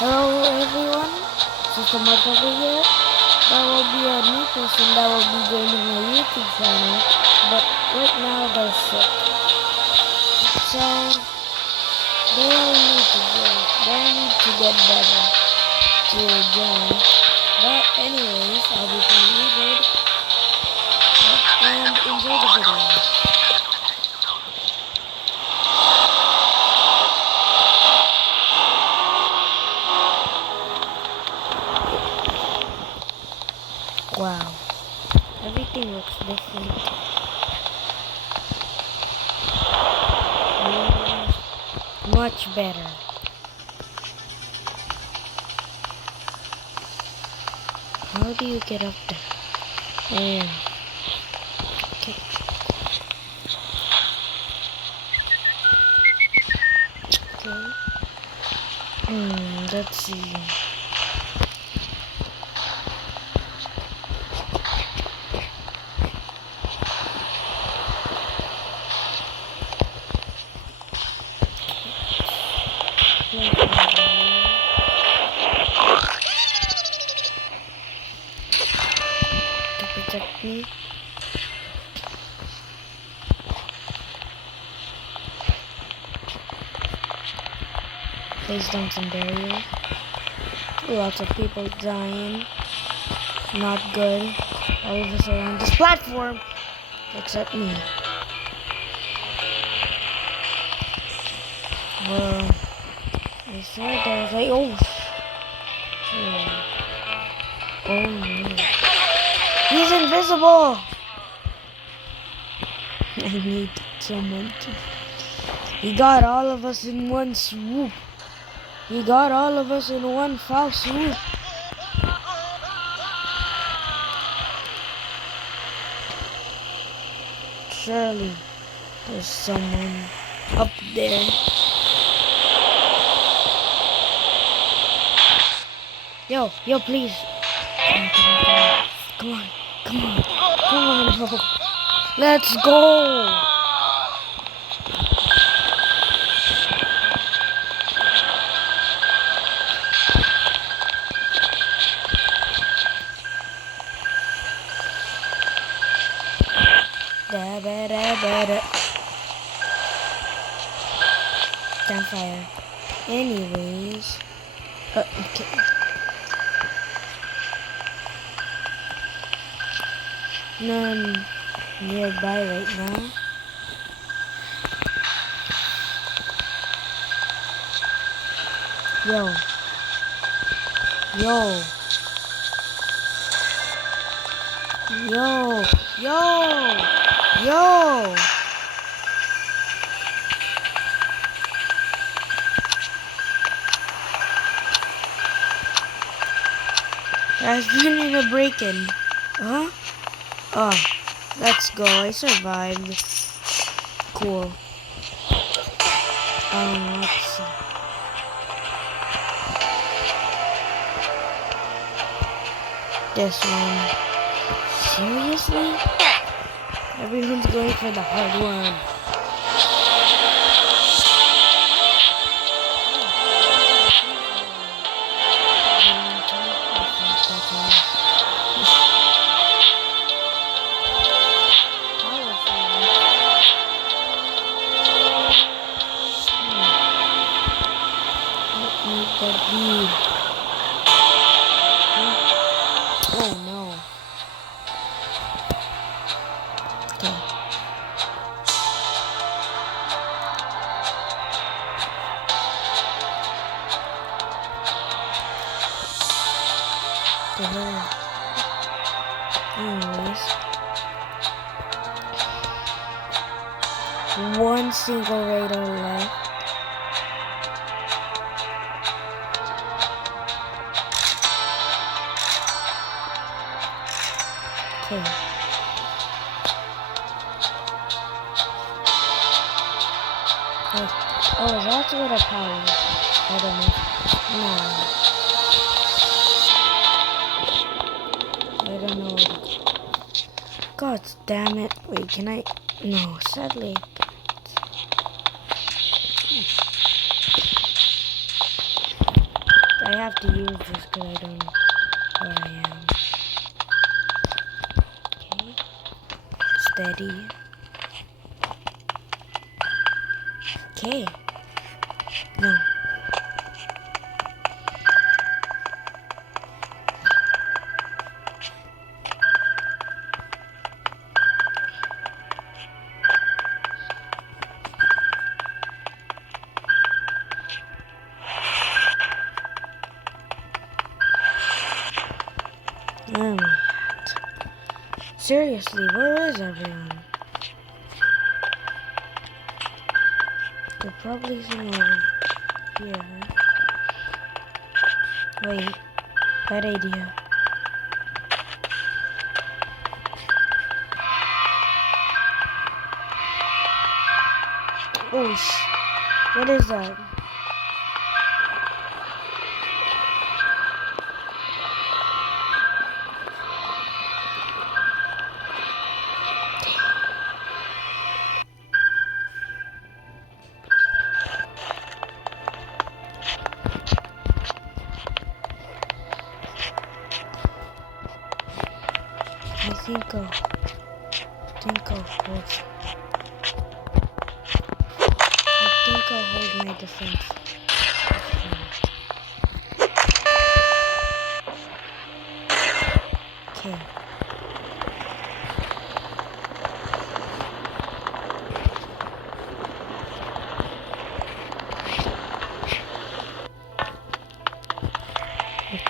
Hello everyone, System Mark over here. There will be a new person that will be joining my YouTube channel, but right now they're sick. So they all need to get better to join. But anyways, I'll be playing Evade and enjoy the video. Wow, everything looks different. Much better. How do you get up there? There. Okay. Okay. Let's see. To protect me. Place down some barrier. Lots of people dying. Not good. All of us are on this platform. Except me. Well, I said I was like, oh no. He's invisible! I need someone to... He got all of us in one swoop. He got all of us in one foul swoop. Surely there's someone up there. Yo, please. Come on, bro. Let's go. Campfire. Anyways, okay. None nearby right now. Yo. There's been a break-in. Huh? Oh, let's go. I survived. Cool. Let's see. This one. Seriously? Everyone's going for the hard one. Oh no. Okay. Anyways. One single radar left. Okay. Oh, that's what a power is. I don't know. No. I don't know. God damn it. Wait, can I? No, sadly. I have to use this because I don't know where I am. Okay. Steady. Okay. No. Oh my god. Seriously, where is everyone? They're probably somewhere here. Wait, bad idea. Oh what is that? I think I'll hold. I think I'll hold my defense. Okay.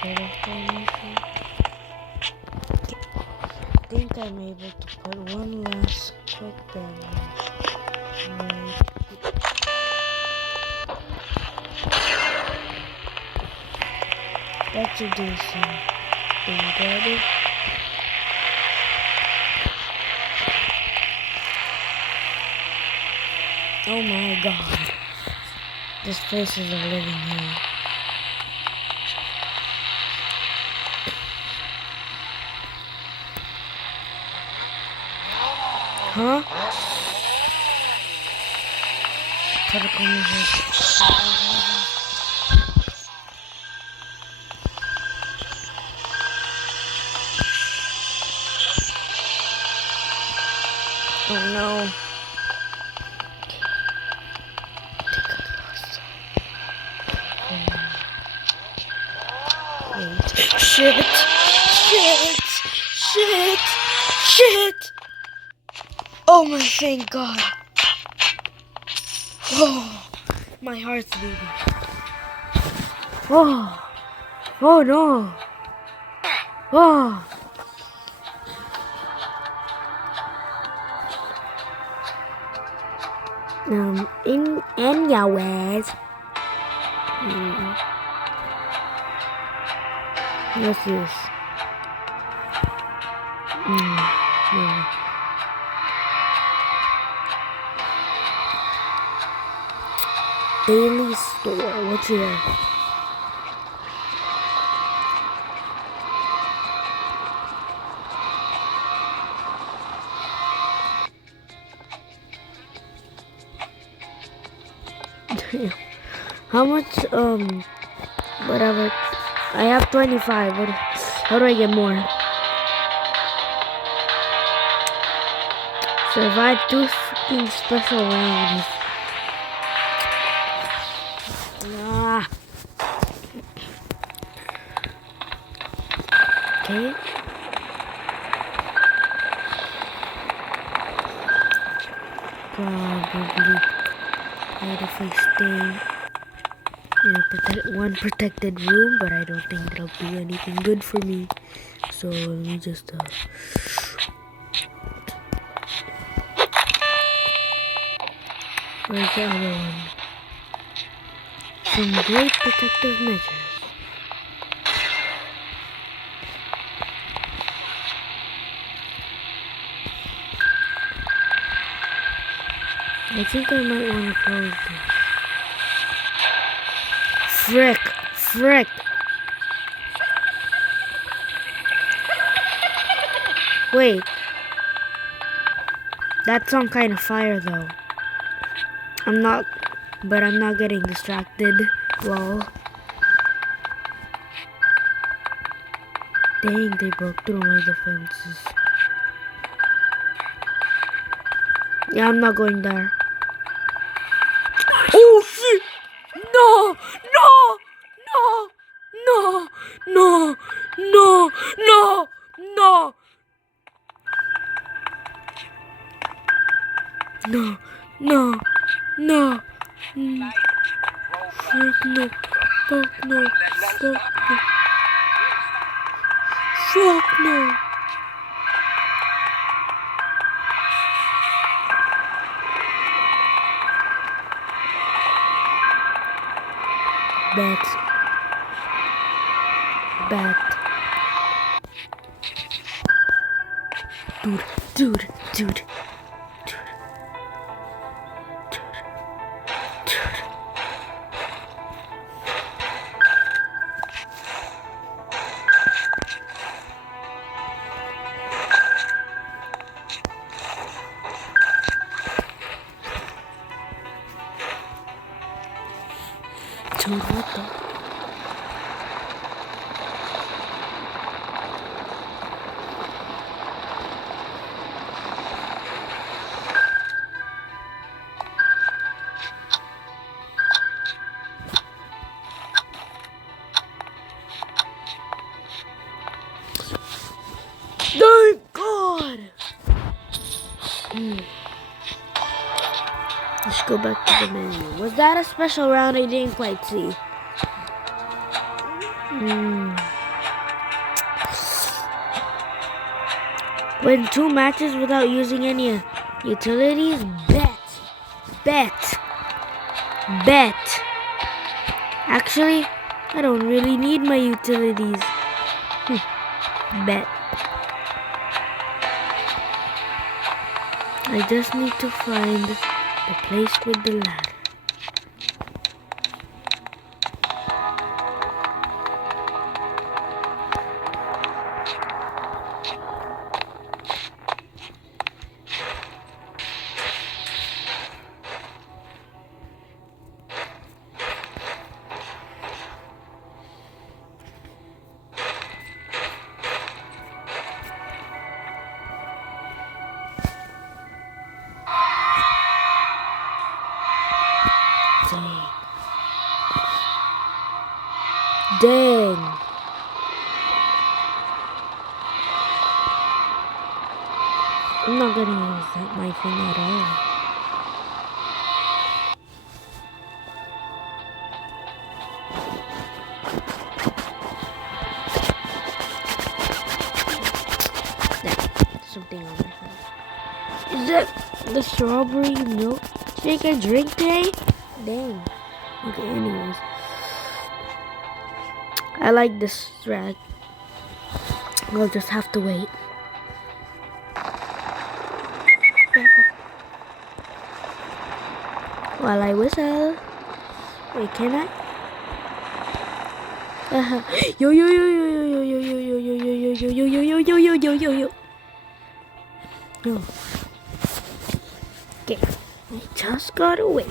Okay. I think I'm able to put one last quick barrier. That should do something good. Oh my god. This place is a living hell. Huh? Gotta come in here. Oh no. Wait. Shit! Oh my, thank God. Oh, my heart's beating. Oh no. Oh. Anyways. What's this? Yeah. Daily store. What's here? How much? Whatever. I have 25. How do I get more? Survive 2 freaking special rounds. Nah. Okay. Probably. What if I stay in a one protected room, but I don't think that'll do anything good for me. So let me just where's the other one? Some great protective measures. I think I might want to close this. Frick! Wait. That's some kind of fire though. I'm not getting distracted. Lol. Dang, they broke through my defenses. Yeah, I'm not going there. Oh shit! No! No! No! No! No! No! No! No! No! No! No! Fuck no! Fuck no! Fuck no! Fuck no! Bet. Dude. Dude, what the? Thank God! Let's go back to the menu. Was that a special round? I didn't quite see. Win 2 matches without using any utilities? Bet. Actually, I don't really need my utilities. Bet. I just need to find the place with the ladder. Dang. I'm not gonna use that my thing at all. Something on my hand. Is that the strawberry milkshake I drink today? Dang. Okay, anyways. I like this strat. I'll just have to wait. While I whistle. Wait, can I? Yo. No. Okay, I just gotta wait.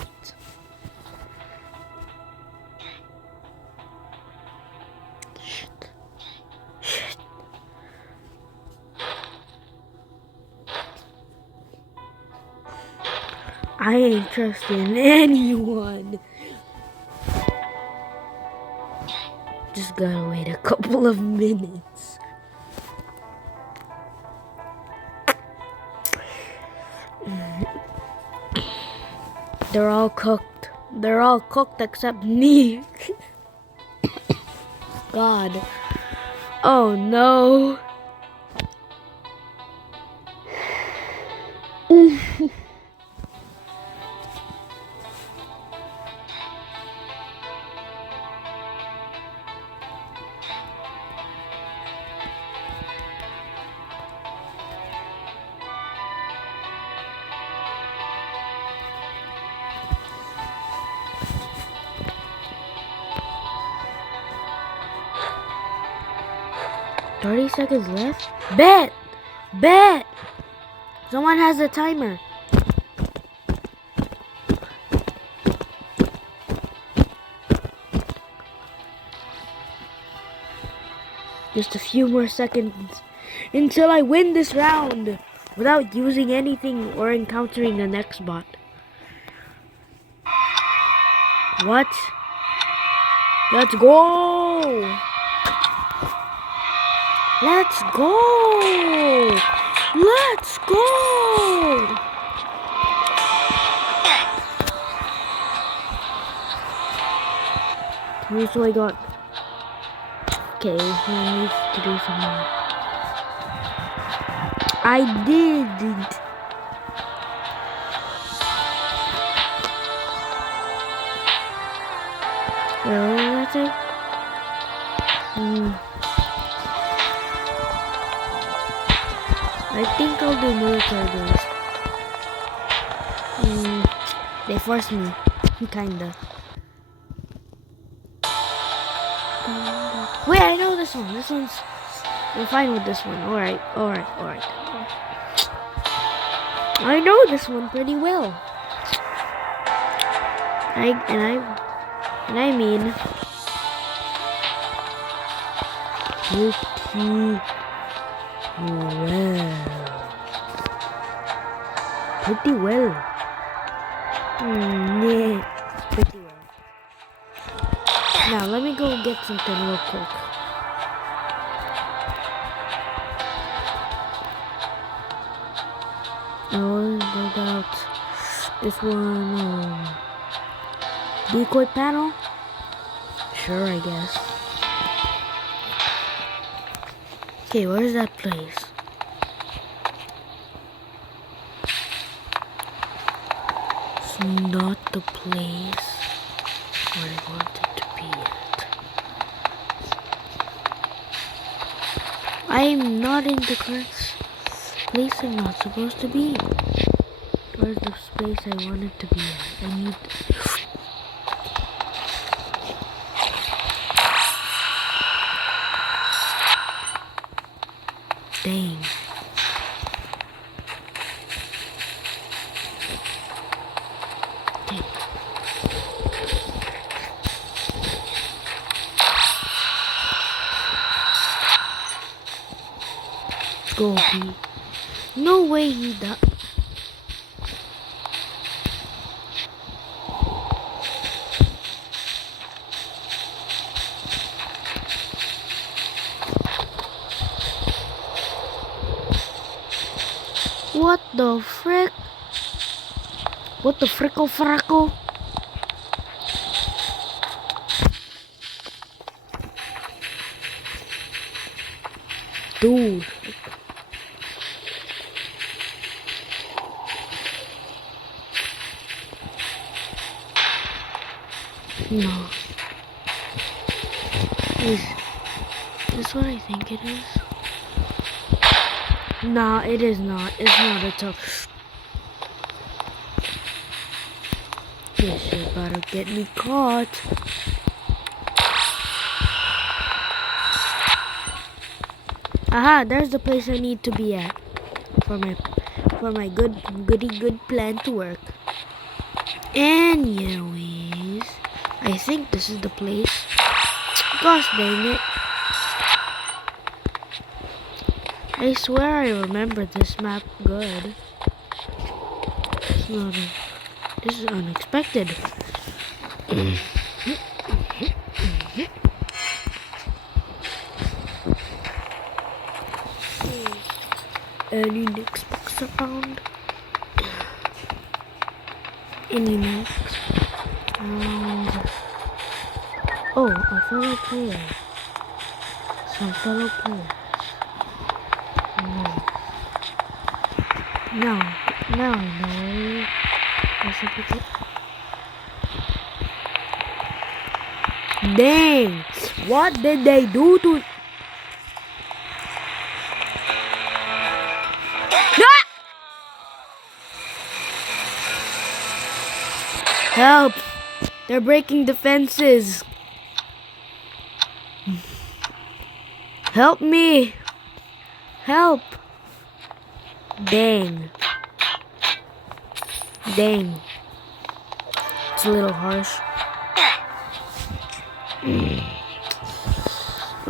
I ain't trusting anyone. Just gotta wait a couple of minutes. They're all cooked. They're all cooked except me. God. Oh no. $30 seconds left? Bet! Someone has a timer. Just a few more seconds until I win this round without using anything or encountering the next bot. What? Let's go! Let's go! Let's go! So I got... Okay, he needs to do some more. I didn't. Well, that's it. I think I'll do military base. They forced me. Kinda. Wait, I know this one. I'm fine with this one. Alright. I know this one pretty well. I mean pretty well. Yeah, pretty well. Now let me go get something real quick. Oh, no doubt. This one, decoy panel? Sure, I guess. Okay, where's that place? It's not the place where I want it to be at. I'm not in the correct place I'm not supposed to be. Where's the place I want it to be at? I need... Dang. Go, he. No way he died. What the frick? What the frickle frackle? Dude. No. Is this what I think it is? Nah, it is not. It's not a tough. Yes, you're about to get me caught. Aha, there's the place I need to be at for my good plan to work. Anyways, I think this is the place. Gosh dang it. I swear I remember this map good. This is unexpected. Any next box around? Any next? Oh, a fellow player. Some fellow players. Now I know. Dang! What did they do to... Ah! Help! They're breaking the fences. Help me! Help! Dang. It's a little harsh.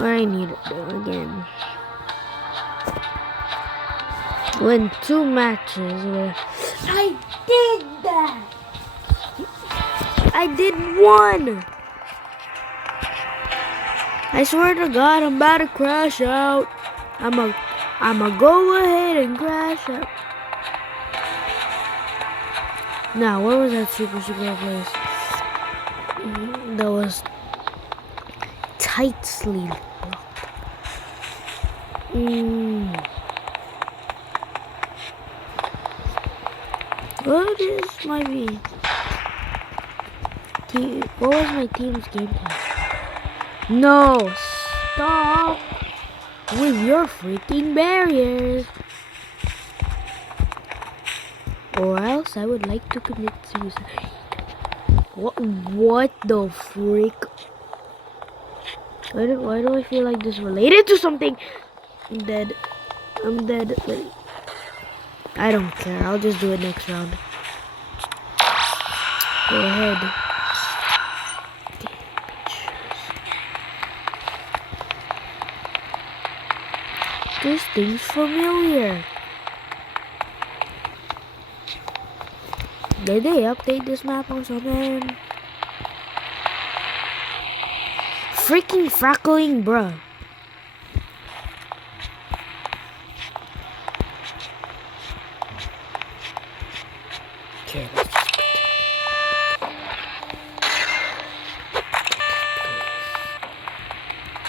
I need to do again. Win 2 matches where I did that. I did 1. I swear to God, I'm about to crash out. I'ma go ahead and crash out. Now, where was that super secret place? That was tightly locked. What is my team? What was my team's game plan? No, stop with your freaking barriers, or else I would like to commit suicide. What the freak? Why do I feel like this related to something? I'm dead. I'm dead. I don't care. I'll just do it next round. Go ahead. This thing's familiar. Did they update this map or something? Freaking frackling, bruh. Okay, let's just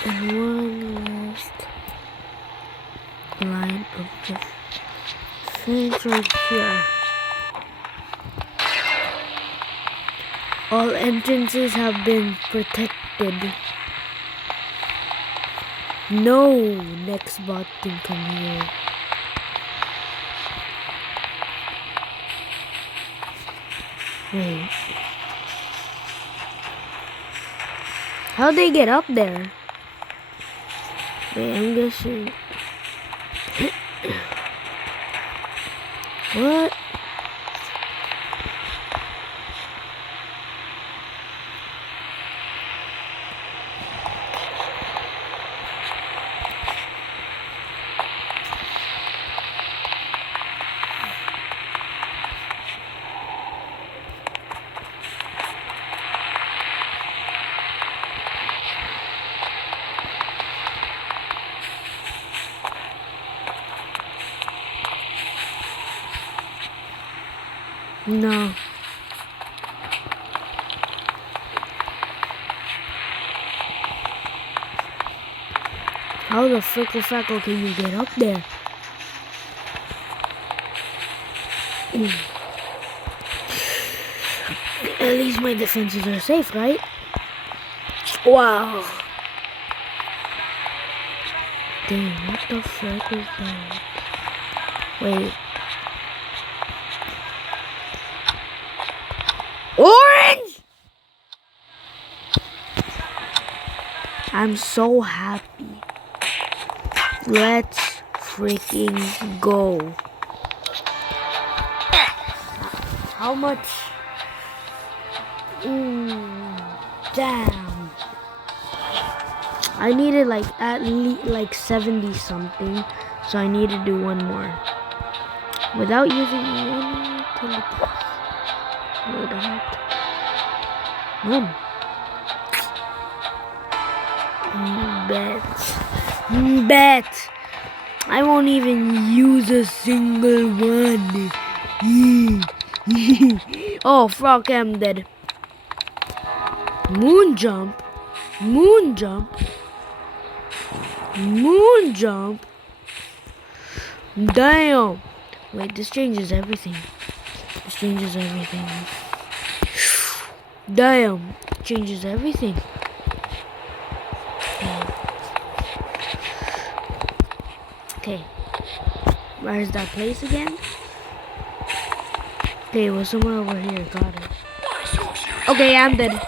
and one last line of defense right here. All entrances have been protected. No next bot can come here. Wait. How'd they get up there? Wait, I'm guessing. What? No. How the frickle can you get up there? At least my defenses are safe, right? Wow. Damn, what the frick is that? Wait. Orange! I'm so happy. Let's freaking go. How much? Damn. I needed like at least like 70 something. So I need to do one more. Without using any utilities. None. Bet. I won't even use a single one. Oh, fuck, I'm dead. Moon jump. Damn. Wait, this changes everything. Damn, changes everything. Okay, where's that place again? Okay, it was somewhere over here. Got it. Okay, I'm dead.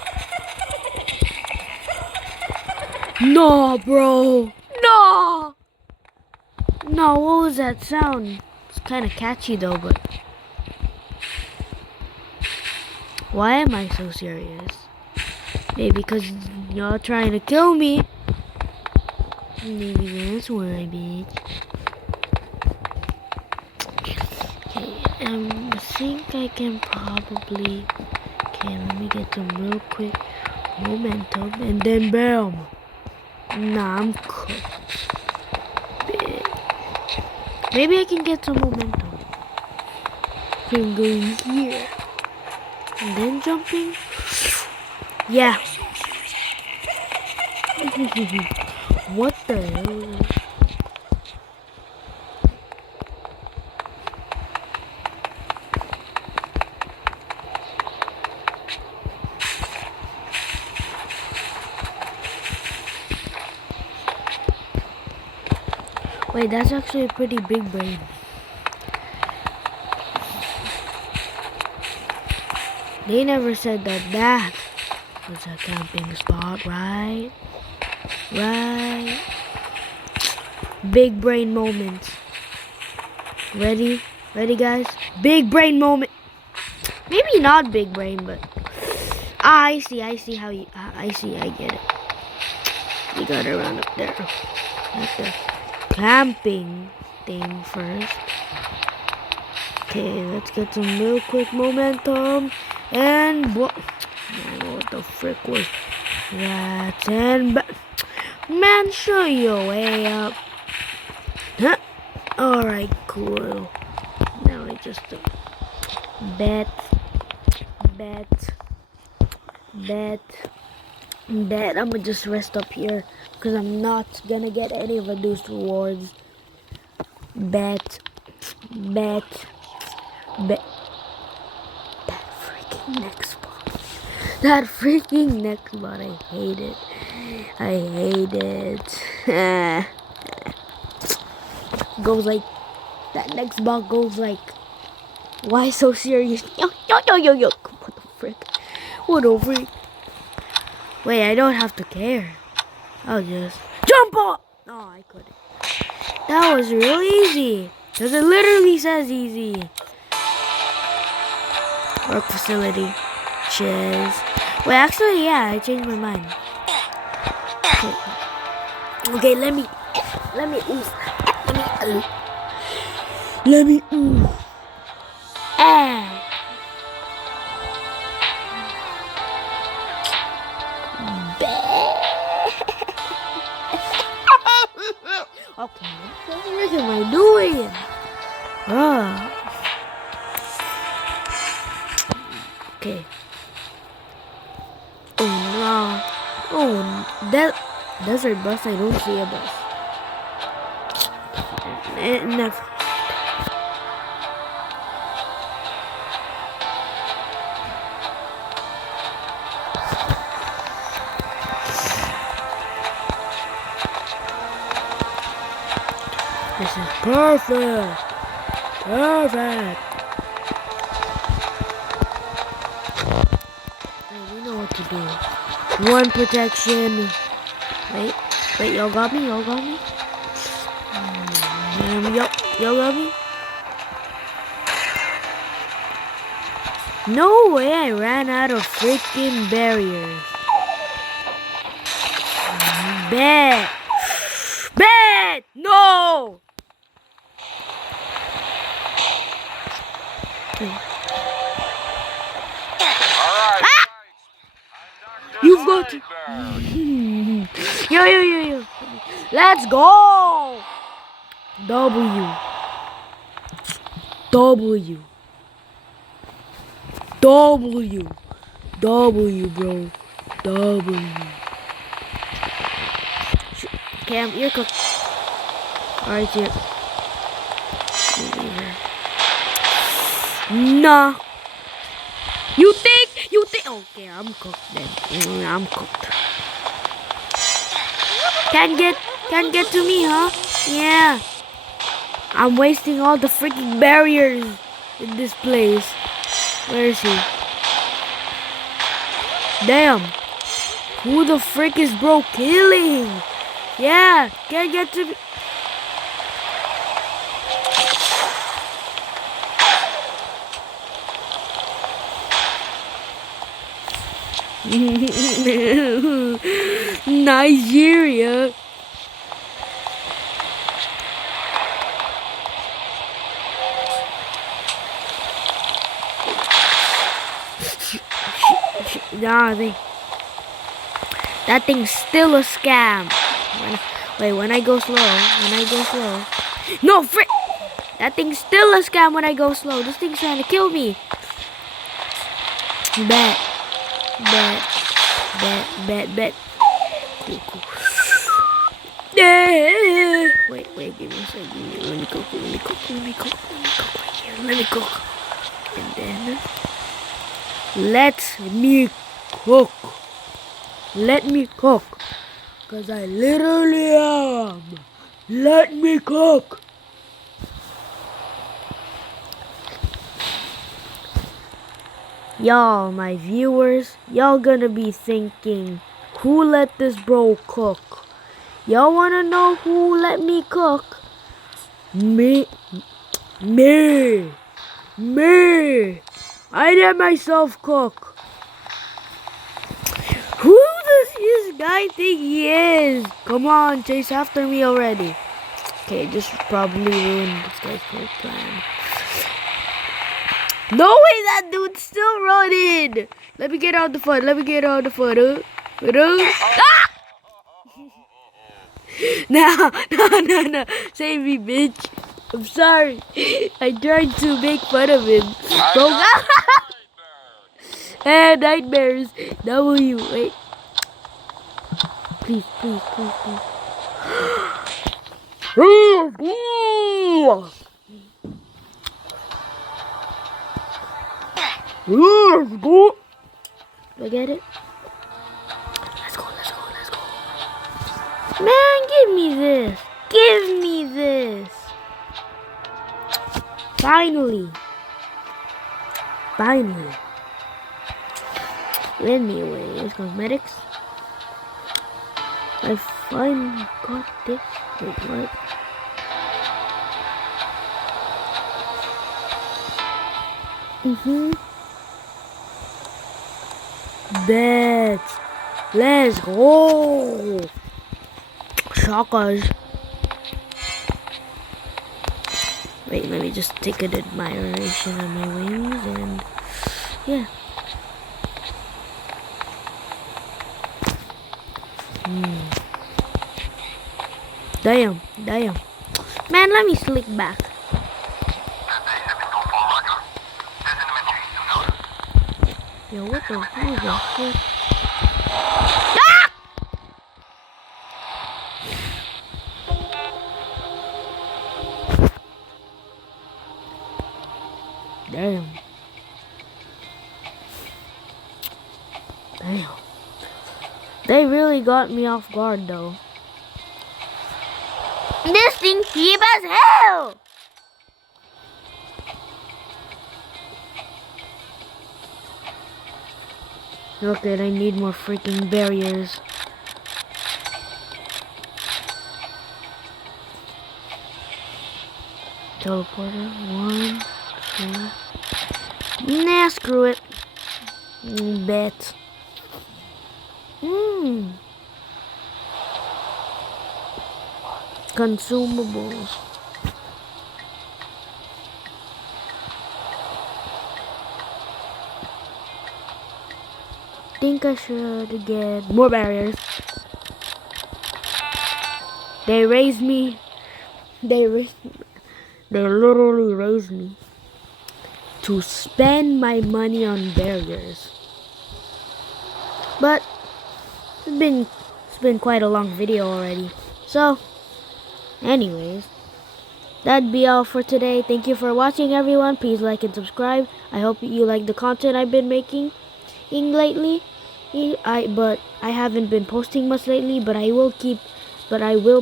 No, bro. No. What was that sound? It's kind of catchy though, but why am I so serious? Maybe because y'all trying to kill me. Maybe that's where I be. Okay, I think I can probably. Okay, let me get some real quick momentum and then bam. Nah, I'm cooked. Maybe I can get some momentum. So I'm going here. And then jumping. Yeah. What the hell? Wait, that's actually a pretty big brain. They never said that that was a camping spot, right? Right. Big brain moments. Ready? Ready, guys? Big brain moment. Maybe not big brain, but I see how you. I get it. You gotta run up there. Like the camping thing first. Okay, let's get some real quick momentum. And what? What the frick was that? And man, show your way up. Huh? Alright, cool. Now I just bet. I'm gonna just rest up here because I'm not gonna get any reduced rewards. Bet. That freaking next spot. That freaking next spot. I hate it. I hate it. Goes like that next spot goes like. Why so serious? Yo. What the frick? What the frick? Wait, I don't have to care. I'll just jump up. No, I couldn't. That was real easy. Because it literally says easy. Work facility. Cheers. Wait, actually, yeah, I changed my mind. Okay, let me okay, what the heck am I doing? Okay. Oh no. Oh, that desert bus. I don't see a bus. Never. This is perfect. Perfect. We know what to do. One protection. Wait, y'all got me? Y'all got me? Y'all got me? No way I ran out of freaking barriers. Bet! No! You've got to. Yo. Let's go! W, bro. W. Cam, you're cooked. Alright, here. Nah. You think? Okay, I'm cooked then. I'm cooked. Can't get to me, huh? Yeah. I'm wasting all the freaking barriers in this place. Where is he? Damn. Who the frick is bro killing? Yeah, can't get to me. Nigeria. Nah, that thing's still a scam. When I go slow. No, frick! That thing's still a scam when I go slow. This thing's trying to kill me. Bet. Cool. Yeah. Wait, give me a second. Let me cook right here. Let me cook. And then let me cook. Cause I literally am. Let me cook. Y'all, my viewers, y'all gonna be thinking, who let this bro cook? Y'all wanna know who let me cook? Me. I let myself cook. Who does this guy think he is? Come on, chase after me already. Okay, this probably ruined this guy's whole plan. No way, that dude's still running. Let me get out the foot. Ah! No. Save me, bitch. I'm sorry. I tried to make fun of him. Hey, nightmares. W. Wait. Please. Do I get it? Let's go. Man, give me this. Finally. Anyways, cosmetics. I finally got this. Wait, what? Bet. Let's go. Shockers. Wait, let me just take an admiration on my wings and yeah. Damn. Man, let me slick back. Yo, what the fuck? Ah! Damn. They really got me off guard though. This thing cheap as hell! Okay, I need more freaking barriers. Teleporter, 1, 2. Nah, screw it. Bet. Consumables. Think I should get more barriers. They raised me. They literally raised me to spend my money on barriers. But it's been quite a long video already. So, anyways, that'd be all for today. Thank you for watching, everyone. Please like and subscribe. I hope you like the content I've been making lately. But I haven't been posting much lately. But I will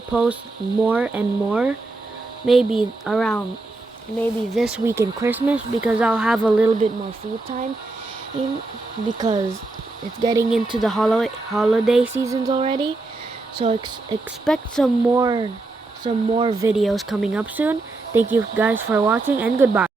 post more and more. Maybe this week in Christmas, because I'll have a little bit more free time. Because it's getting into the holiday seasons already. So expect some more videos coming up soon. Thank you guys for watching, and goodbye.